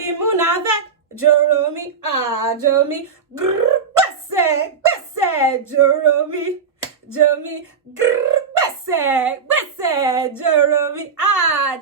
di munave, Joromi, Jomi, Besse, Joromi, Jomi, Besse, Joromi,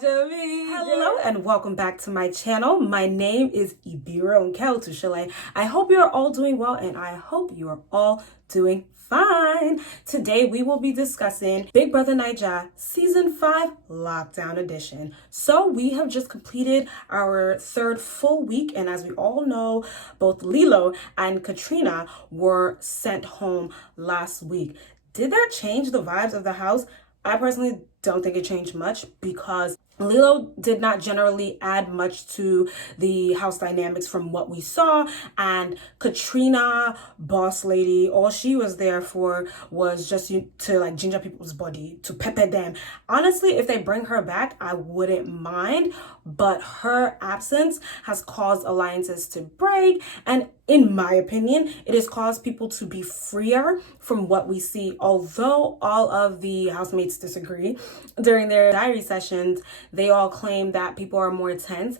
Jomi. Hello and welcome back to my channel. My name is Ebuka. I hope you're all doing well and I hope you are all doing fine. Today we will be discussing Big Brother Naija Season 5 Lockdown Edition. So we have just completed our third full week, and as we all know, both Lilo and Kiddrica were sent home last week. Did that change the vibes of the house? I personally don't think it changed much because Lilo did not generally add much to the house dynamics from what we saw, and Kiddrica, boss lady, all she was there for was just to like ginger people's body, to pepper them. Honestly, if they bring her back, I wouldn't mind, but her absence has caused alliances to break, and in my opinion, it has caused people to be freer from what we see. Although all of the housemates disagree, during their diary sessions, they all claim that people are more tense.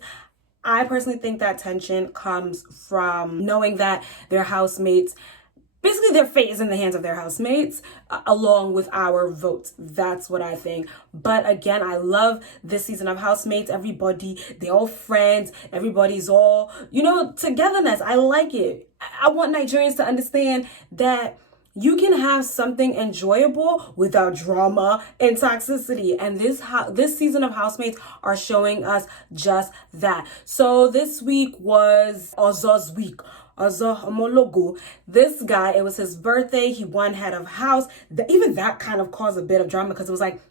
I personally think that tension comes from knowing that their housemates, basically their fate is in the hands of their housemates, along with our votes. That's what I think. But again, I love this season of housemates. Everybody, they're all friends. Everybody's all, togetherness. I like it. I want Nigerians to understand that you can have something enjoyable without drama and toxicity. And this season of housemates are showing us just that. So this week was Ozo's week. Ozo homologo. This guy, it was his birthday. He won head of house. Even that kind of caused a bit of drama because it was like,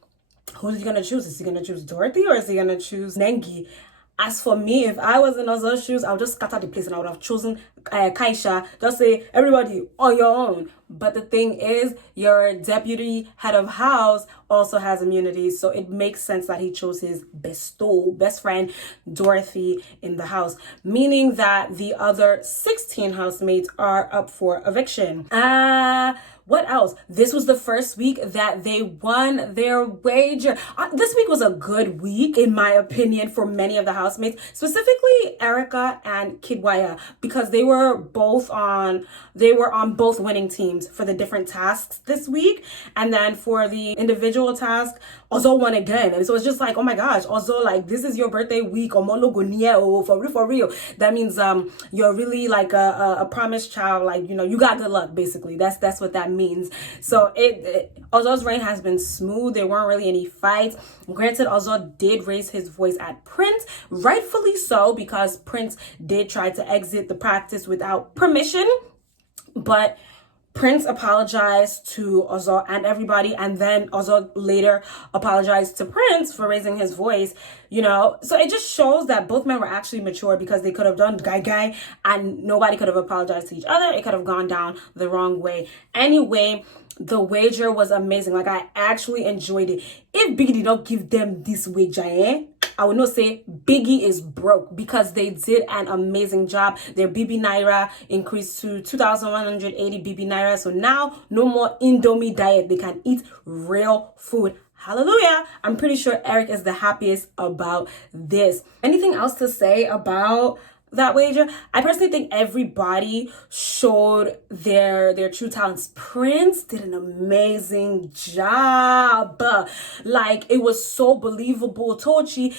who is he gonna choose? Is he gonna choose Dorothy or is he gonna choose Nengi? As for me, if I was in Ozo's shoes, I would just scatter the place and I would have chosen Kaisha. Just say, everybody on your own. But the thing is, your deputy head of house also has immunity. So it makes sense that he chose his best friend, Dorothy, in the house. Meaning that the other 16 housemates are up for eviction. What else? This was the first week that they won their wager. This week was a good week, in my opinion, for many of the housemates, specifically Erica and Kiddrica, because they were on both winning teams for the different tasks this week. And then for the individual task, Ozo won again. And so it's just like, oh my gosh, Ozo, like, this is your birthday week. For real. That means you're really like a promised child. Like, you got good luck, basically. That's what that means. So Ozo's reign has been smooth. There weren't really any fights. Granted, Ozo did raise his voice at Prince, rightfully so, because Prince did try to exit the practice without permission. But Prince apologized to Ozo and everybody, and then Ozo later apologized to Prince for raising his voice, So it just shows that both men were actually mature, because they could have done guy, and nobody could have apologized to each other. It could have gone down the wrong way. Anyway, the wager was amazing. Like, I actually enjoyed it. If Biggie did not give them this wager, I would not say Biggie is broke, because they did an amazing job. Their BB Naira increased to 2,180 BB Naira. So now no more Indomie diet. They can eat real food. Hallelujah. I'm pretty sure Eric is the happiest about this. Anything else to say about that wager? I personally think everybody showed their true talents. Prince did an amazing job. Like, it was so believable. Tochi,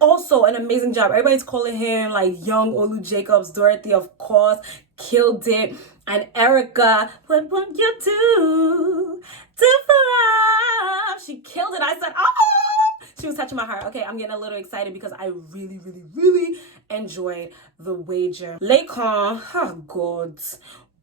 also an amazing job. Everybody's calling him like young Olu Jacobs. Dorothy, of course, killed it. And Erica, what would you do for love? She killed it. I said, oh, she was touching my heart. Okay, I'm getting a little excited because I really, really, really enjoyed the wager. Laycon, oh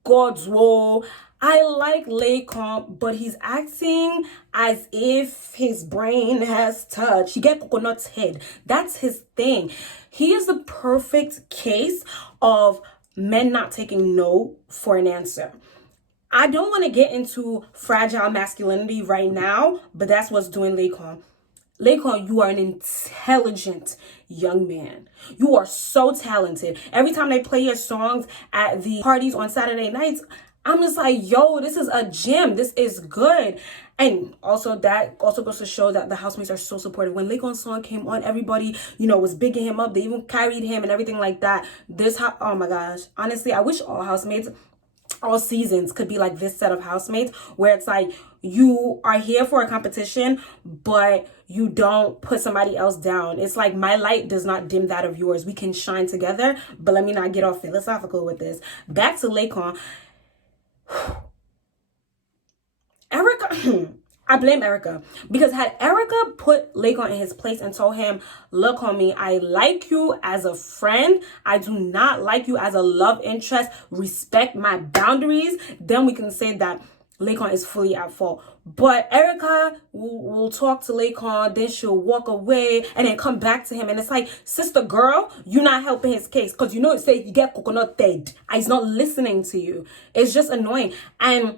God's whoa. I like Laycon, but he's acting as if his brain has touched. He get coconut's head. That's his thing. He is the perfect case of men not taking no for an answer. I don't want to get into fragile masculinity right now, but that's what's doing Laycon. Laycon, you are an intelligent young man. You are so talented. Every time they play your songs at the parties on Saturday nights, I'm just like, yo, this is a gym. This is good. And also that also goes to show that the housemates are so supportive. When Lakon's song came on, everybody, was bigging him up. They even carried him and everything like that. Oh my gosh. Honestly, I wish all housemates, all seasons could be like this set of housemates where it's like you are here for a competition, but you don't put somebody else down. It's like my light does not dim that of yours. We can shine together, but let me not get all philosophical with this. Back to Lakon. Erica, I blame Erica, because had Erica put Lakon in his place and told him, look, homie, I like you as a friend. I do not like you as a love interest. Respect my boundaries. Then we can say that Lakon is fully at fault. But Erica will talk to Lakon, then she'll walk away and then come back to him. And it's like, sister girl, you're not helping his case. Because it says you get coconut dead. He's not listening to you. It's just annoying. And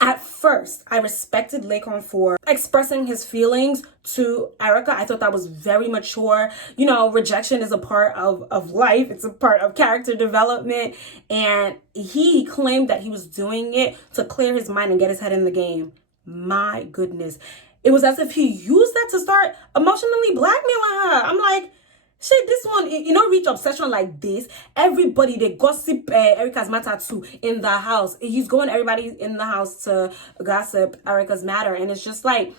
at first, I respected Lakon for expressing his feelings to Erica. I thought that was very mature. Rejection is a part of life. It's a part of character development. And he claimed that he was doing it to clear his mind and get his head in the game. My goodness. It was as if he used that to start emotionally blackmailing her. I'm like, shit, this one, reach obsession like this. Everybody, they gossip Erica's matter too in the house. He's going everybody in the house to gossip Erica's matter. And it's just like,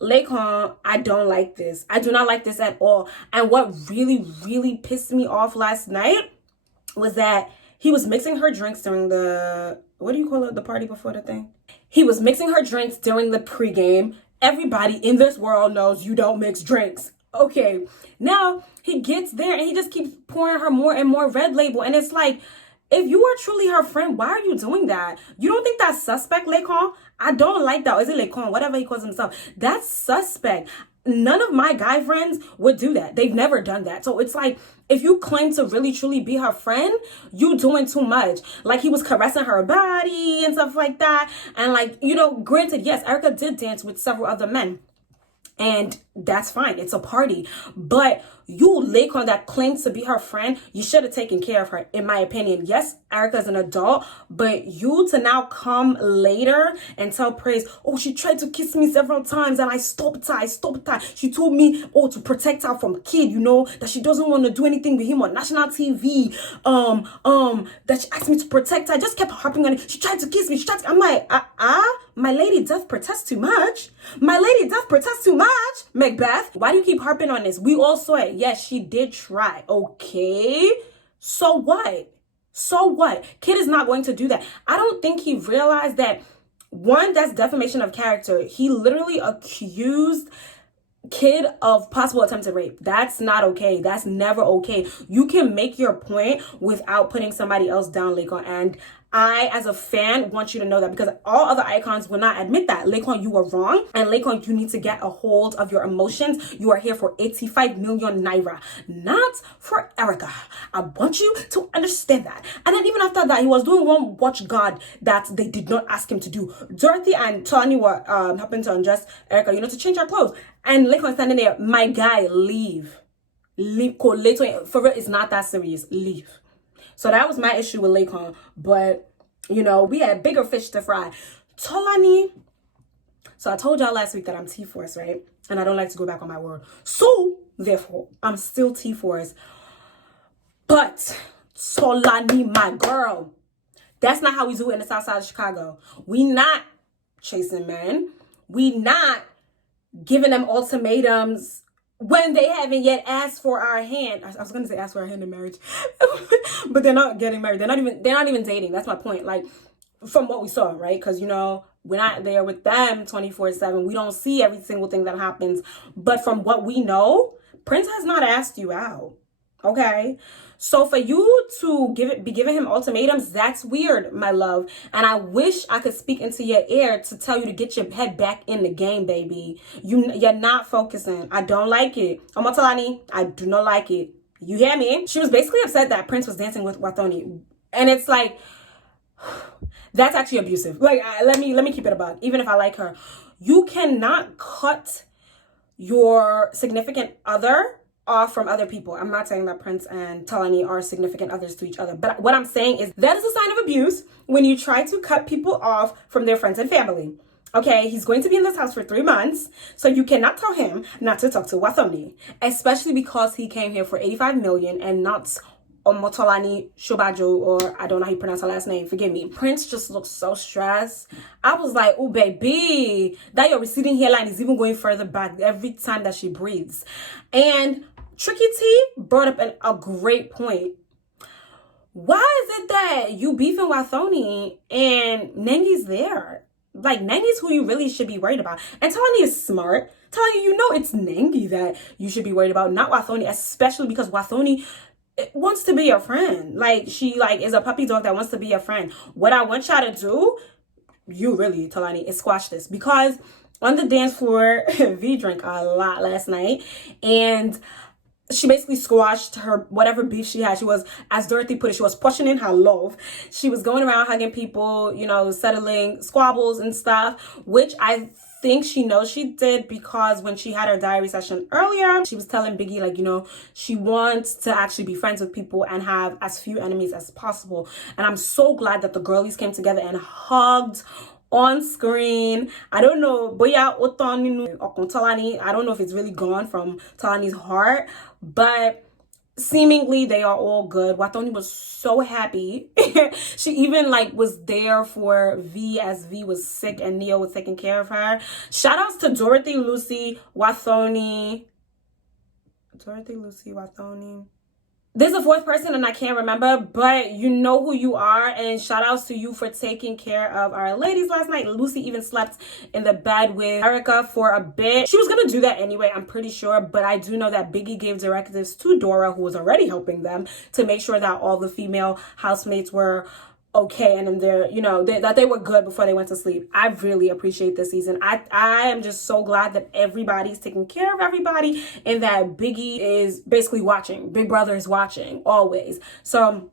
Lakon, I don't like this. I do not like this at all. And what really, really pissed me off last night was that he was mixing her drinks during the, what do you call it, the party before the thing? He was mixing her drinks during the pregame. Everybody in this world knows you don't mix drinks. Okay, now he gets there and he just keeps pouring her more and more Red Label. And it's like, if you are truly her friend, why are you doing that? You don't think that's suspect, Lakon? I don't like that. Or is it Lakon? Whatever he calls himself. That's suspect. None of my guy friends would do that. They've never done that. So it's like, if you claim to really truly be her friend, you doing too much. Like, he was caressing her body and stuff like that. And like, granted, yes, Erica did dance with several other men. And that's fine. It's a party. But you, Lakon, that claims to be her friend, you should have taken care of her, in my opinion. Yes, Erica's an adult, but you to now come later and tell Praise, oh, she tried to kiss me several times and I stopped her. She told me, oh, to protect her from Kid, that she doesn't want to do anything with him on national TV. That she asked me to protect her. I just kept harping on it. She tried to kiss me. I'm like, my lady doth protest too much. Macbeth, why do you keep harping on this? We all saw it. Yes, she did try. Okay. So what? Kid is not going to do that. I don't think he realized that, one, that's defamation of character. He literally accused Kid of possible attempted rape. That's not okay. That's never okay. You can make your point without putting somebody else down, Lakon. And I, as a fan, want you to know that, because all other icons will not admit that. Lakon, you are wrong. And Lakon, you need to get a hold of your emotions. You are here for 85 million naira, not for Erica. I want you to understand that. And then even after that, he was doing one watch guard that they did not ask him to do. Dorothy and Tony were helping to undress Erica, to change her clothes. And Lakon standing there, my guy, leave. Leave. For real, it's not that serious. Leave. So that was my issue with Lakon. But, we had bigger fish to fry. Tolani. So I told y'all last week that I'm T-Force, right? And I don't like to go back on my word. So, therefore, I'm still T-Force. But Tolani, my girl, that's not how we do it in the south side of Chicago. We not chasing men. We not giving them ultimatums when they haven't yet asked for our hand. I was going to say ask for our hand in marriage, but they're not getting married. They're not even dating. That's my point. Like, from what we saw, right? Because, we're not there with them 24/7. We don't see every single thing that happens. But from what we know, Prince has not asked you out. Okay? So for you to be giving him ultimatums, that's weird, my love. And I wish I could speak into your ear to tell you to get your head back in the game, baby. You're not focusing. I don't like it. Omotalani, I do not like it. You hear me? She was basically upset that Prince was dancing with Wathoni. And it's like, that's actually abusive. Like, let me keep it about. Even if I like her, you cannot cut your significant other off from other people. I'm not saying that Prince and Talani are significant others to each other, but what I'm saying is that is a sign of abuse when you try to cut people off from their friends and family. Okay, he's going to be in this house for 3 months, so you cannot tell him not to talk to Watoni, especially because he came here for 85 million and not Omotolani Shobajo, or I don't know how you pronounce her last name, forgive me. Prince just looks so stressed. I was like, oh baby, that your receding hairline is even going further back every time that she breathes. And Tricky T brought up a great point. Why is it that you beefing Wathoni and Nengi's there? Like, Nengi's who you really should be worried about. And Talani is smart. Talani, you know it's Nengi that you should be worried about, not Wathoni, especially because Wathoni wants to be your friend. Like, she like is a puppy dog that wants to be your friend. What I want y'all to do, you really, Talani, is squash this. Because on the dance floor, V drank a lot last night. And she basically squashed her whatever beef she had. She was, as Dorothy put it, she was pushing in her love. She was going around hugging people, you know, settling squabbles and stuff, which I think she knows she did, because when she had her diary session earlier, she was telling Biggie, like, you know, she wants to actually be friends with people and have as few enemies as possible. And I'm so glad that the girlies came together and hugged on screen. I don't know, but yeah, I don't know if it's really gone from Talani's heart, but seemingly they are all good. Watoni was so happy. She even like was there for V as V was sick and Neo was taking care of her. Shout outs to Dorothy, Lucy, Wathoni. There's a fourth person and I can't remember, but you know who you are, and shout outs to you for taking care of our ladies last night. Lucy even slept in the bed with Erica for a bit. She was gonna do that anyway, I'm pretty sure, but I do know that Biggie gave directives to Dora, who was already helping them, to make sure that all the female housemates were okay and in their, you know, that they were good before they went to sleep. I really appreciate this season. I am just so glad that everybody's taking care of everybody and that Biggie is basically watching. Big Brother is watching always. So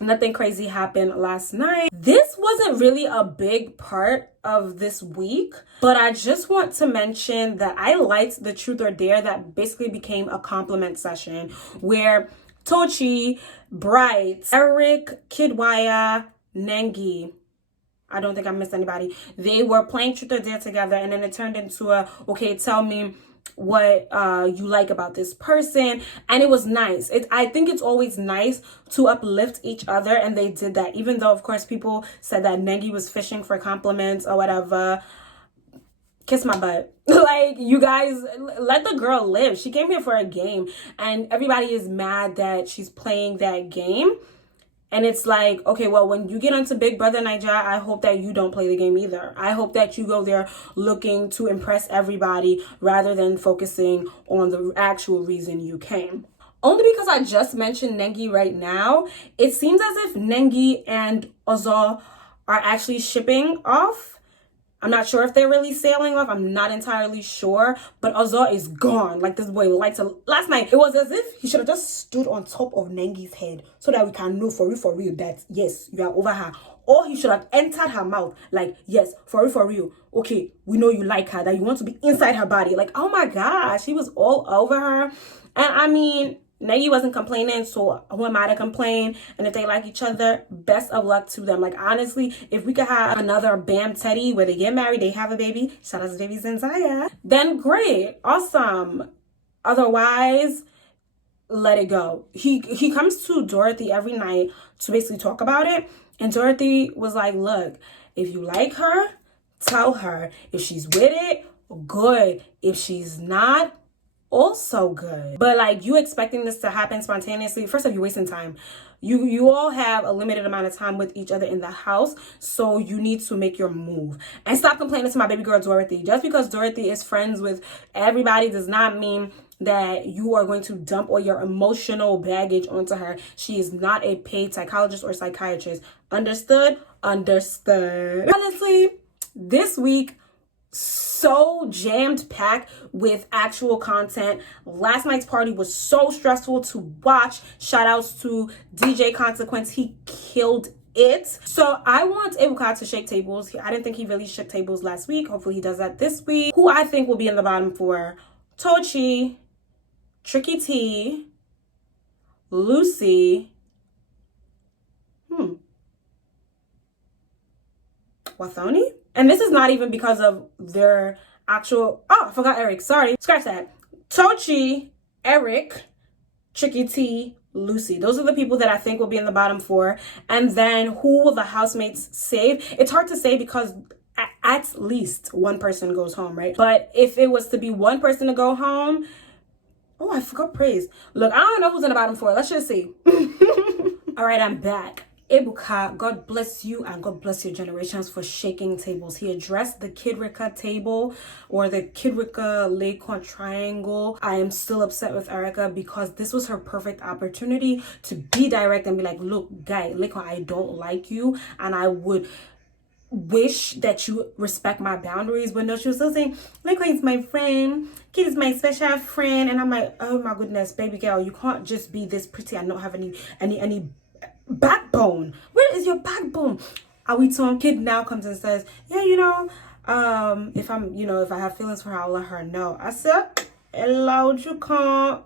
nothing crazy happened last night. This wasn't really a big part of this week, but I just want to mention that I liked the Truth or Dare that basically became a compliment session where Tochi, Bright, Eric, Kidwaya, Nengi, I don't think I missed anybody, they were playing Truth or Dare together, and then it turned into a, okay, tell me what you like about this person, and it was nice. I think it's always nice to uplift each other, and they did that, even though of course people said that Nengi was fishing for compliments or whatever. Kiss my butt. Like, you guys, let the girl live. She came here for a game, and everybody is mad that she's playing that game. And it's like, okay, well, when you get onto Big Brother Naija, I hope that you don't play the game either. I hope that you go there looking to impress everybody rather than focusing on the actual reason you came. Only because I just mentioned Nengi right now, it seems as if Nengi and Ozo are actually shipping off. I'm not sure if they're really sailing off. I'm not entirely sure. But Ozo is gone. Like, this boy likes to... Last night, it was as if he should have just stood on top of Nengi's head so that we can know for real that, yes, you are over her. Or he should have entered her mouth. Like, yes, for real. Okay, we know you like her, that you want to be inside her body. Like, oh my gosh, he was all over her. And I mean... Nengi wasn't complaining, so who am I to complain? And if they like each other, best of luck to them. Like, honestly, if we could have another Bam Teddy where they get married, they have a baby, shout out to baby Zendaya, then great, awesome. Otherwise, let it go. He comes to Dorothy every night to basically talk about it, and Dorothy was like, look, if you like her, tell her. If she's with it, good. If she's not, also good. But like, you expecting this to happen spontaneously, first of all, you're wasting time. You all have a limited amount of time with each other in the house, so you need to make your move and stop complaining to my baby girl Dorothy. Just because Dorothy is friends with everybody does not mean that you are going to dump all your emotional baggage onto her. She is not a paid psychologist or psychiatrist. Understood? Honestly, this week, so jammed packed with actual content. Last night's party was so stressful to watch. Shout outs to DJ Consequence. He killed it. So I want Ebuka to shake tables. I didn't think he really shook tables last week. Hopefully he does that this week. Who I think will be in the bottom for: Tochi, Tricky T, Lucy, Wathoni? And this is not even because of their actual... Oh, I forgot Eric. Sorry. Scratch that. Tochi, Eric, Tricky T, Lucy. Those are the people that I think will be in the bottom 4. And then who will the housemates save? It's hard to say because at least one person goes home, right? But if it was to be one person to go home... Oh, I forgot Praise. Look, I don't know who's in the bottom 4. Let's just see. All right, I'm back. Ebuka, God bless you and God bless your generations for shaking tables. He addressed the Kiddrica table or the Kiddrica Lakon triangle. I am still upset with Erica because this was her perfect opportunity to be direct and be like, look, guy, Lakon, I don't like you and I would wish that you respect my boundaries. But no, she was still saying, Lakon is my friend, Kid is my special friend. And I'm like, oh my goodness, baby girl, you can't just be this pretty and not have any backbone. Where is your backbone? Are we talking? Kid now comes and says, yeah, you know, if I have feelings for her, I'll let her know. I said, allowed you can't.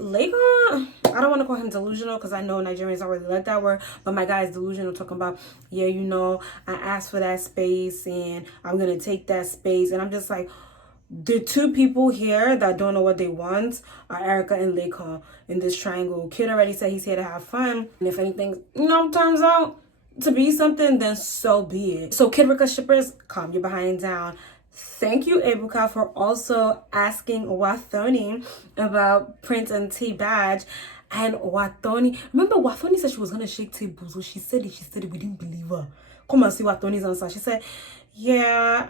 Lakon, I don't want to call him delusional because I know Nigerians don't really like that word, but my guy is delusional, talking about, yeah, you know, I asked for that space and I'm gonna take that space. And I'm just like, the two people here that don't know what they want are Erica and Lakon in this triangle. Kid already said he's here to have fun. And if anything, turns out to be something, then so be it. So Kiddrica shippers, calm your behind down. Thank you, Ebuka, for also asking Wathoni about Prince and T Badge. And Wathoni, remember Wathoni said she was going to shake tables. So she said it, we didn't believe her. Come and see Wathoni's answer. She said, yeah,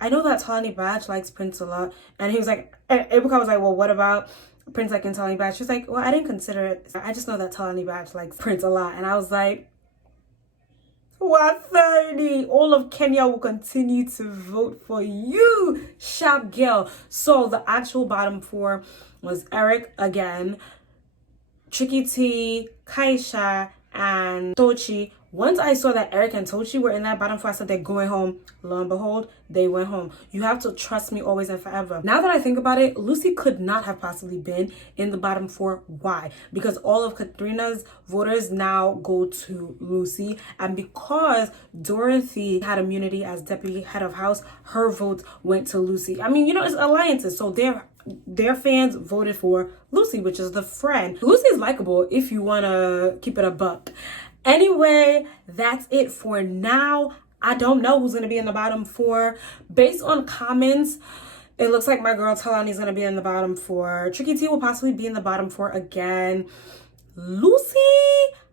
I know that Talani Badge likes Prince a lot. And he was like, Ebuka was like, well, what about Prince liking Talani Badge? She's like, well, I didn't consider it. I just know that Talani Badge likes Prince a lot. And I was like, Wathoni, all of Kenya will continue to vote for you, sharp girl. So the actual bottom 4 was Eric again, Tricky T, Kaisha, and Tochi. Once I saw that Eric and Tochi were in that bottom 4, I said they're going home. Lo and behold, they went home. You have to trust me always and forever. Now that I think about it, Lucy could not have possibly been in the bottom 4. Why? Because all of Katrina's voters now go to Lucy. And because Dorothy had immunity as deputy head of house, her vote went to Lucy. I mean, it's alliances. So their fans voted for Lucy, which is the friend. Lucy is likable if you want to keep it a buck. Anyway, that's it for now. I don't know who's going to be in the bottom 4. Based on comments, it looks like my girl Talani is going to be in the bottom 4. Tricky T will possibly be in the bottom 4 again. Lucy,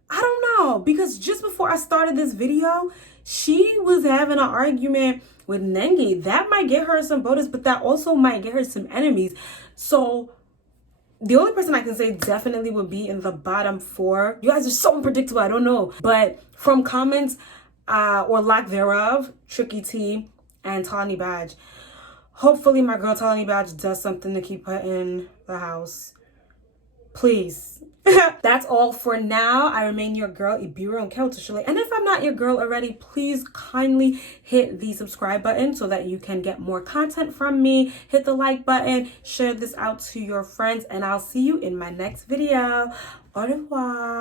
I don't know. Because just before I started this video, she was having an argument with Nengi. That might get her some voters, but that also might get her some enemies. So the only person I can say definitely would be in the bottom 4. You guys are so unpredictable. I don't know. But from comments or lack thereof, Tricky T and Talani Badge. Hopefully my girl Talani Badge does something to keep her in the house. Please. That's all for now. I remain your girl, Ibiro and Keltushule. And if I'm not your girl already, please kindly hit the subscribe button so that you can get more content from me. Hit the like button, share this out to your friends, and I'll see you in my next video. Au revoir.